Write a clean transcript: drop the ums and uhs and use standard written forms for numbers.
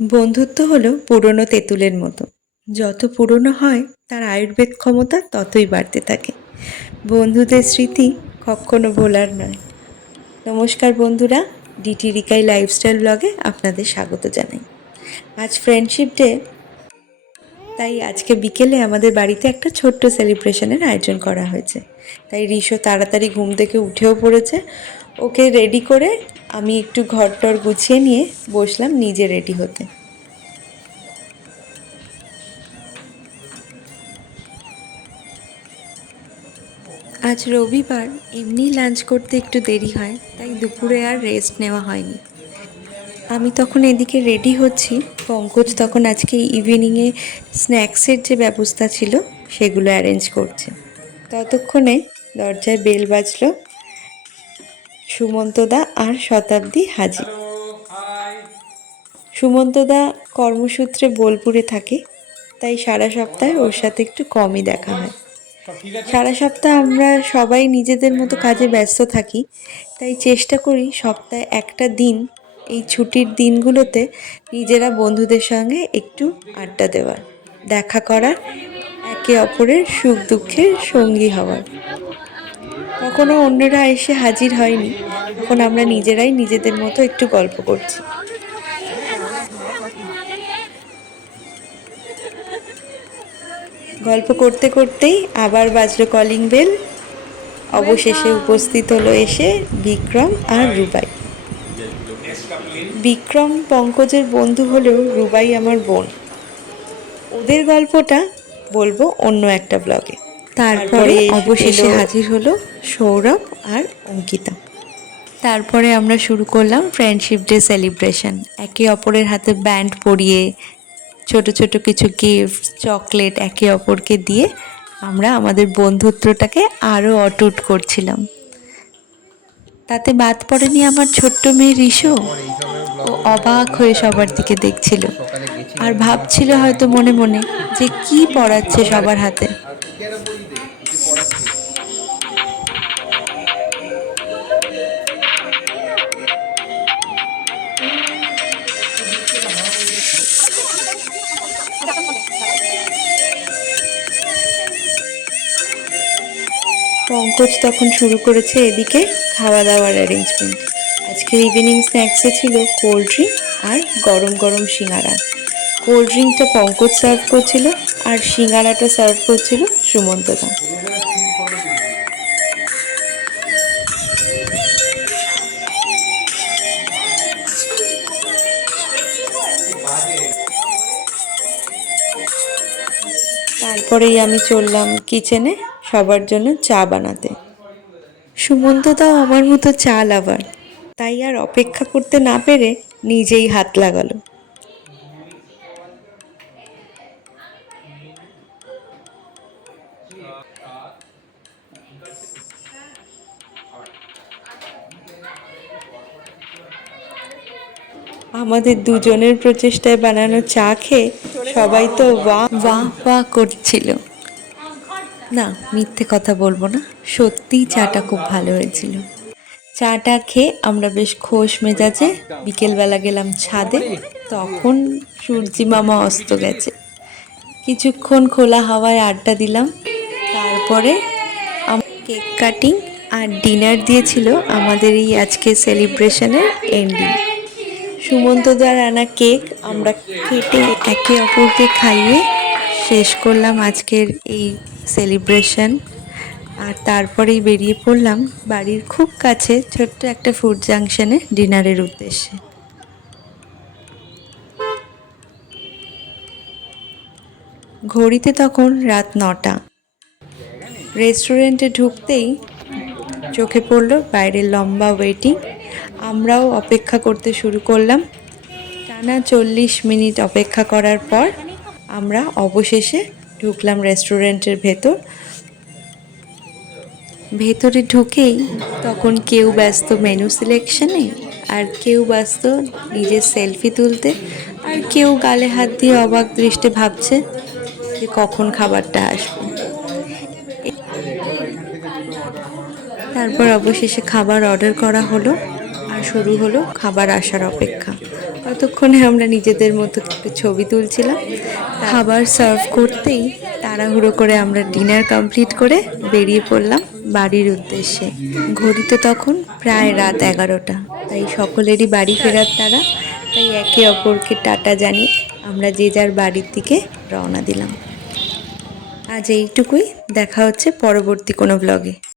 বন্ধুত্ব হলো পুরনো তেঁতুলের মতো। যত পুরনো হয় তার আয়ুর্বেদ ক্ষমতা ততই বাড়তে থাকে। বন্ধুদের স্মৃতি কখনো ভোলার নয়। নমস্কার বন্ধুরা, ডিটি রিকাই লাইফস্টাইল ব্লগে আপনাদের স্বাগত জানাই। আজ ফ্রেন্ডশিপ ডে, তাই আজকে বিকেলে আমাদের বাড়িতে একটা ছোট্ট সেলিব্রেশনের আয়োজন করা হয়েছে। তাই রিশো তাড়াতাড়ি ঘুম থেকে উঠেও পড়েছে। ওকে রেডি করে আমি একটু ঘরটর গুছিয়ে নিয়ে বসলাম নিজে রেডি হতে। আজ রবিবার, এমনি লাঞ্চ করতে একটু দেরি হয়, তাই দুপুরে আর রেস্ট নেওয়া হয়নি। আমি তখন এদিকে রেডি হচ্ছি, পঙ্কজ তখন আজকে ইভিনিংয়ে স্ন্যাক্সের যে ব্যবস্থা ছিল সেগুলো অ্যারেঞ্জ করছে। ততক্ষণে দরজায় বেল বাজলো। সুমন্তদা আর শতাব্দী হাজির। সুমন্তদা কর্মসূত্রে বোলপুরে থাকে, তাই সারা সপ্তাহে ওর সাথে একটু কমই দেখা হয়। সারা সপ্তাহ আমরা সবাই নিজেদের মতো কাজে ব্যস্ত থাকি, তাই চেষ্টা করি সপ্তাহে একটা দিন, এই ছুটির দিনগুলোতে নিজেরা বন্ধুদের সঙ্গে একটু আড্ডা দেওয়ার, দেখা করার, একে অপরের সুখ দুঃখের সঙ্গী হওয়ার। কখনো অন্যরা এসে হাজির হয়নি, তখন আমরা নিজেরাই নিজেদের মতো একটু গল্প করছি। গল্প করতে করতেই আবার বাজলো কলিং বেল। অবশেষে উপস্থিত হলো এসে বিক্রম আর রুবাই। বিক্রম পঙ্কজের বন্ধু হলেও রুবাই আমার বোন। ওদের গল্পটা বলবো অন্য একটা ব্লগে। তারপরে অবশেষে হাজির হলো সৌরভ আর অঙ্কিতা। তারপরে আমরা শুরু করলাম ফ্রেন্ডশিপ ডে সেলিব্রেশন। একে অপরের হাতে ব্যান্ড পরিয়ে, ছোট ছোট কিছু গিফট, চকলেট একে অপরকে দিয়ে আমরা আমাদের বন্ধুত্বটাকে আরও অটুট করছিলাম। তাতে বাদ পড়েনি আমার ছোট্ট মেয়ে রিশো। ও অবাক হয়ে সবার দিকে দেখছিল আর ভাবছিল হয়তো মনে মনে যে কি পড়াচ্ছে সবার হাতে। পঙ্কজ তখন শুরু করেছে এদিকে খাওয়া দাওয়ার অ্যারেঞ্জমেন্ট। আজকের ইভিনিং স্ন্যাক্সে ছিল কোল্ড ড্রিঙ্ক আর গরম গরম সিঙ্গারা। কোল্ড ড্রিঙ্কটা পঙ্কজ সার্ভ করছিল আর সিঙ্গারাটা সার্ভ করছিল সুমন্তদা। তারপরেই আমি চললাম কিচেনে সবার জন্য চা বানাতে। সুমন্তদাও আমার মতো চা লাভার, তাই আর অপেক্ষা করতে না পেরে নিজেই হাত লাগালো। আমাদের দুজনের প্রচেষ্টায় বানানো চা খেয়ে সবাই তো বাহ বাহ বাহ করছিল। না, মিথ্যে কথা বলবো না, সত্যিই চাটা খুব ভালো হয়েছিল। চাটা খেয়ে আমরা বেশ খোশ মেজাজে বিকেলবেলা গেলাম ছাদে। তখন সূর্যি মামা অস্ত গেছে। কিছুক্ষণ খোলা হাওয়ায় আড্ডা দিলাম। তারপরে কেক কাটিং আর ডিনার দিয়েছিল আমাদের এই আজকের সেলিব্রেশনের এন্ডিং। সুমন্তদার আনা কেক আমরা কেটে একে অপরকে খাইয়ে শেষ করলাম আজকের এই সেলিব্রেশন। আর তারপরেই বেরিয়ে পড়লাম বাড়ির খুব কাছে ছোট্ট একটা ফুড জাংশনে ডিনারের উদ্দেশ্যে। ঘড়িতে তখন রাত 9টা। রেস্টুরেন্টে ঢুকতেই চোখে পড়ল বাইরের লম্বা ওয়েটিং। আমরাও অপেক্ষা করতে শুরু করলাম। টানা 40 মিনিট অপেক্ষা করার পর আমরা অবশেষে ঢুকলাম রেস্টুরেন্টের ভেতর। ভেতরে ঢুকেই তখন কেউ ব্যস্ত মেনু সিলেকশনে, আর কেউ ব্যস্ত নিজের সেলফি তুলতে, আর কেউ গালে হাত দিয়ে অবাক দৃষ্টে ভাবছে যে কখন খাবারটা আসবে। তারপর অবশেষে খাবার অর্ডার করা হলো আর শুরু হলো খাবার আসার অপেক্ষা। ততক্ষণে আমরা নিজেদের মতো একটু ছবি তুলছিলাম। খাবার সার্ভ করতেই তাড়াহুড়ো করে আমরা ডিনার কমপ্লিট করে বেরিয়ে পড়লাম বাড়ির উদ্দেশ্যে। ঘড়িতে তখন প্রায় রাত 11টা, তাই সকলেরই বাড়ি ফেরার তারা। তাই একে অপরকে টাটা জানিয়ে আমরা যে যার বাড়ির দিকে রওনা দিলাম। আজ এইটুকুই, দেখা হচ্ছে পরবর্তী কোনো ব্লগে।